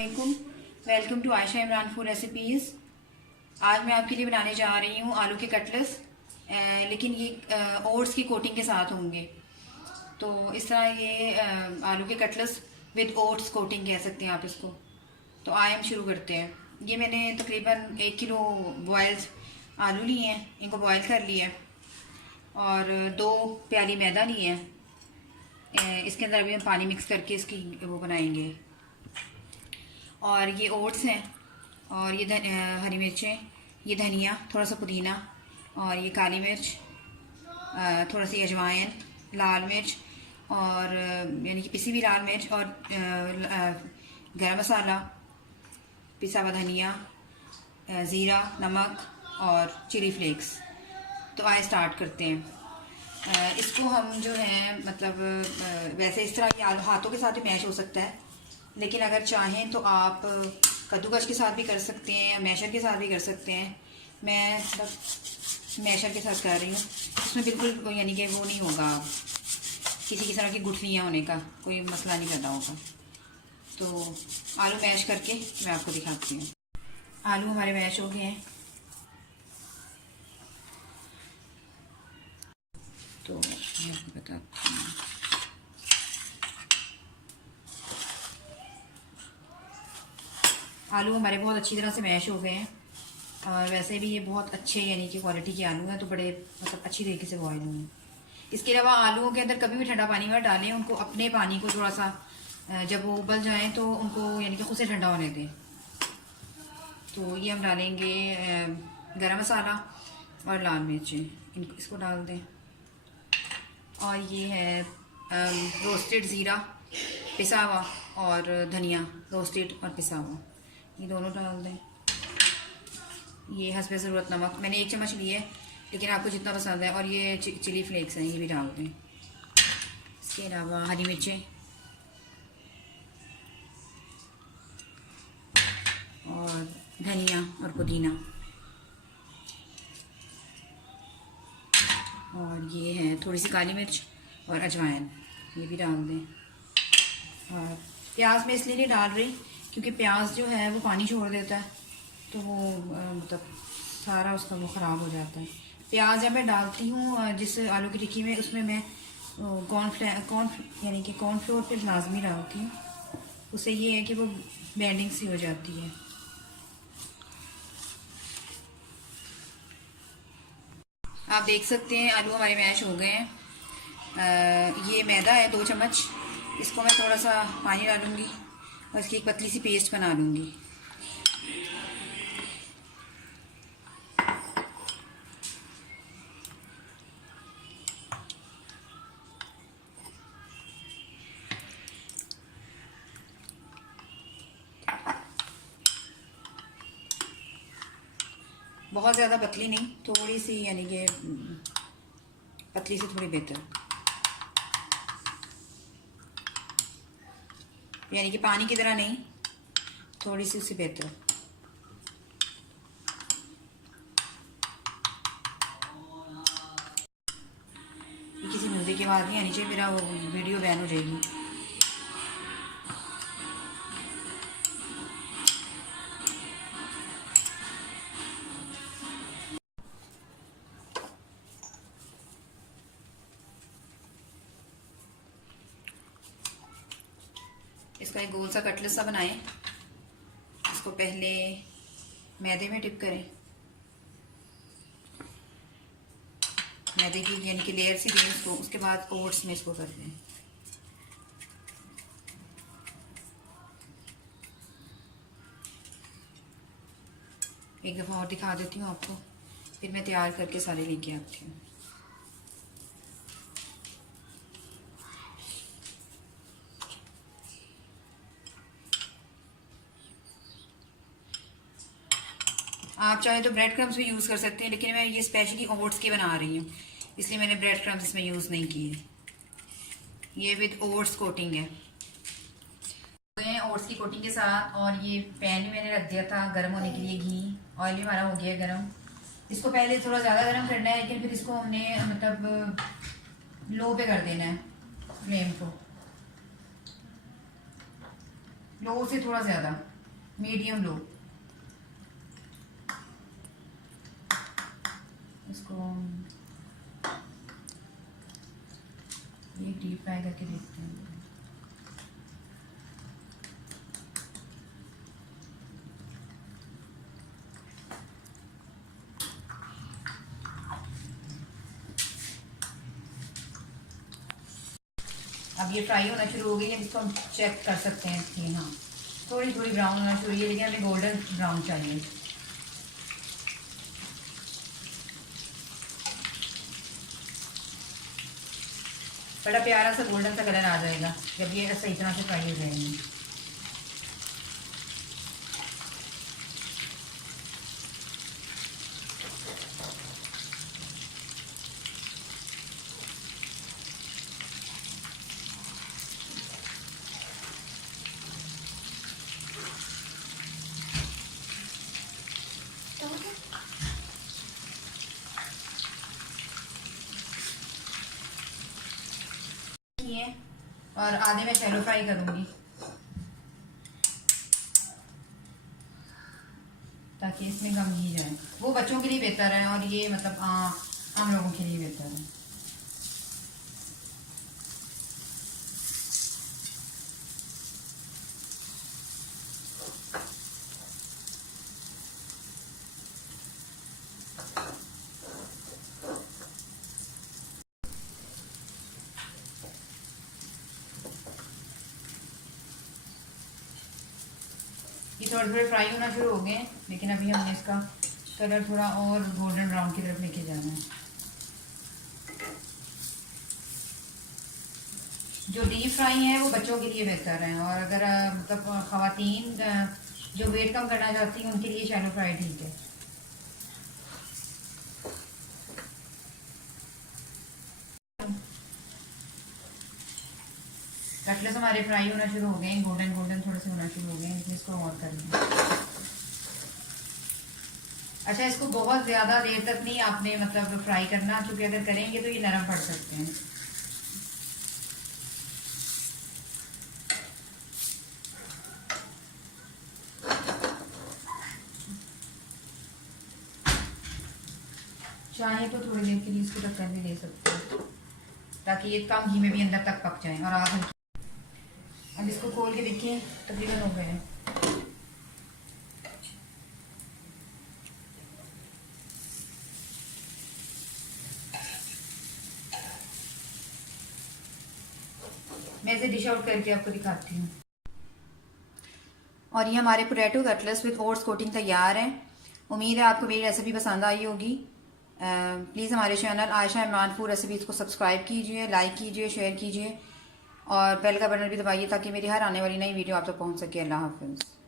अस्सलामुअलैकुम। Welcome to Ayesha Imran food recipes. आज मैं आपके लिए बनाने जा रही हूँ आलू के कटलेट्स, लेकिन ये ओट्स की कोटिंग के साथ होंगे। तो इस तरह ये आलू के कटलेट्स विद ओट्स कोटिंग कह सकते हैं आप इसको। तो आइए हम शुरू करते हैं। ये मैंने तकरीबन 1 किलो बॉयल्ड आलू लिए हैं, इनको बॉयल कर लिया है और 2 प्याली मैदा लिए हैं। इसके अंदर अभी हम पानी मिक्स करके इसकी वो बनाएंगे। और ये ओट्स हैं और ये हरी मिर्चें, ये धनिया, थोड़ा सा पुदीना और ये काली मिर्च, थोड़ा सी अजवाइन, लाल मिर्च और यानी कि पिसी हुई लाल मिर्च और गरम मसाला, पिसा हुआ धनिया, ज़ीरा, नमक और चिली फ्लेक्स। तो आइए स्टार्ट करते हैं। इसको हम जो है मतलब वैसे इस तरह ये हाथों के साथ ही मैश हो सकता है, लेकिन अगर चाहें तो आप कद्दूकस के साथ भी कर सकते हैं या मैशर के साथ भी कर सकते हैं। मैं मतलब मैशर के साथ कर रही हूँ। इसमें बिल्कुल यानी कि वो नहीं होगा, किसी की तरह की गुठलियाँ होने का कोई मसला नहीं पैदा होगा। तो आलू मैश करके मैं आपको दिखाती हूँ। आलू हमारे मैश हो गए हैं, तो मैं आपको बताती हूँ। आलू हमारे बहुत अच्छी तरह से मैश हो गए हैं और वैसे भी ये बहुत अच्छे यानी कि क्वालिटी के आलू हैं, तो बड़े मतलब अच्छी तरीके से बॉयल हुए हैं। इसके अलावा आलूओं के अंदर कभी भी ठंडा पानी मत डालें, उनको अपने पानी को थोड़ा सा जब वो उबल जाएं तो उनको यानी कि खुद से ठंडा होने दें। तो ये हम डालेंगे गरम मसाला और लाल मिर्चें, इसको डाल दें। और ये है रोस्टेड ज़ीरा पिसा हुआ और धनिया रोस्टेड और पिसा हुआ, ये दोनों डाल दें। ये हस्बे ज़रूरत नमक मैंने 1 चम्मच लिए, लेकिन आपको जितना पसंद है। और ये चिली फ्लेक्स हैं, ये भी डाल दें। इसके अलावा हरी मिर्चें और धनिया और पुदीना, और ये है थोड़ी सी काली मिर्च और अजवाइन, ये भी डाल दें। और प्याज मैं इसलिए नहीं डाल रही क्योंकि प्याज जो है वो पानी छोड़ देता है, तो वो मतलब सारा उसका वो ख़राब हो जाता है। प्याज जब मैं डालती हूँ जिस आलू की टिक्की में, उसमें मैं कॉर्न यानी कि कॉर्नफ्लोर पे लाजमी डालती हूँ। उससे ये है कि वो बेंडिंग सी हो जाती है। आप देख सकते हैं आलू हमारे मैश हो गए हैं। ये मैदा है 2 चम्मच, इसको मैं थोड़ा सा पानी डालूंगी और इसकी एक पतली सी पेस्ट बना लूँगी। बहुत ज़्यादा पतली नहीं, थोड़ी सी यानी कि पतली से थोड़ी बेहतर, यानी कि पानी की तरह नहीं, थोड़ी सी उससे बेहतर। किसी म्यूज़िक की आवाज़ नहीं आनी चाहिए, मेरा वो वीडियो बैन हो जाएगी। इसका एक गोल सा कटलेट सा बनाएं। इसको पहले मैदे में डिप करें, मैदे की यानी कि लेयर सी दें इसको। उसके बाद ओट्स में इसको कर दें। एक दफ़ा और दिखा देती हूँ आपको, फिर मैं तैयार करके सारे लेके आती हूँ। आप चाहे तो ब्रेड क्रम्स भी यूज़ कर सकते हैं, लेकिन मैं ये स्पेशली ओट्स की बना रही हूँ, इसलिए मैंने ब्रेड क्रम्स इसमें यूज़ नहीं किए। ये विद ओट्स कोटिंग है। ओट्स की कोटिंग के साथ। और ये पैन भी मैंने रख दिया था गर्म होने के लिए, घी ऑयल भी हमारा हो गया गर्म। इसको पहले थोड़ा ज़्यादा गर्म करना है, लेकिन फिर इसको हमने मतलब लो पे कर देना है फ्लेम को। लो से थोड़ा ज़्यादा, मीडियम लो। इसको ये डीप फ्राई करके देखते हैं। अब ये फ्राई होना शुरू हो गई है, इसको हम चेक कर सकते हैं कि हाँ थोड़ी थोड़ी ब्राउन होना शुरू हुई है, लेकिन हमें गोल्डन ब्राउन चाहिए। बड़ा प्यारा सा गोल्डन सा कलर आ जाएगा जब ये सही तरह से फ्राई हो जाएंगे। और आधे में शैलो फ्राई करूंगी ताकि इसमें कम घी जाए। वो बच्चों के लिए बेहतर है और ये मतलब हम लोगों के लिए बेहतर है। ये थोड़े थोड़े फ्राई होना शुरू हो गए हैं, लेकिन अभी हमने इसका कलर थोड़ा और गोल्डन ब्राउन की तरफ लेके जाना है। जो डीप फ्राई है वो बच्चों के लिए बेहतर है, और अगर मतलब खवातीन जो वेट कम करना चाहती हैं उनके लिए शैलो फ्राई ठीक है। कटलेट्स हमारे फ्राई होना शुरू हो गए हैं, गोल्डन गोल्डन थोड़े से होना शुरू हो गए हैं, इसलिए इसको और कर लें। अच्छा, इसको बहुत ज़्यादा देर तक नहीं आपने मतलब फ्राई करना, क्योंकि अगर करेंगे तो ये नरम पड़ सकते हैं। चाहे तो थोड़ी देर के लिए इसको ढककर भी दे सकते हैं ताकि ये कम घी में भी अंदर तक पक जाए। और आप अब इसको खोल के देखिए, तकरीबन हो गए हैं। मैं इसे डिश आउट करके आपको दिखाती हूँ। और ये हमारे potato cutlets with oats coating तैयार हैं। उम्मीद है आपको मेरी रेसिपी पसंद आई होगी। प्लीज़ हमारे channel Ayesha Imran food recipes को सब्सक्राइब कीजिए, लाइक कीजिए, शेयर कीजिए और बेल का बटन भी दबाइए ताकि मेरी हर आने वाली नई वीडियो आप तक पहुँच सके। अल्लाह हाफिज़।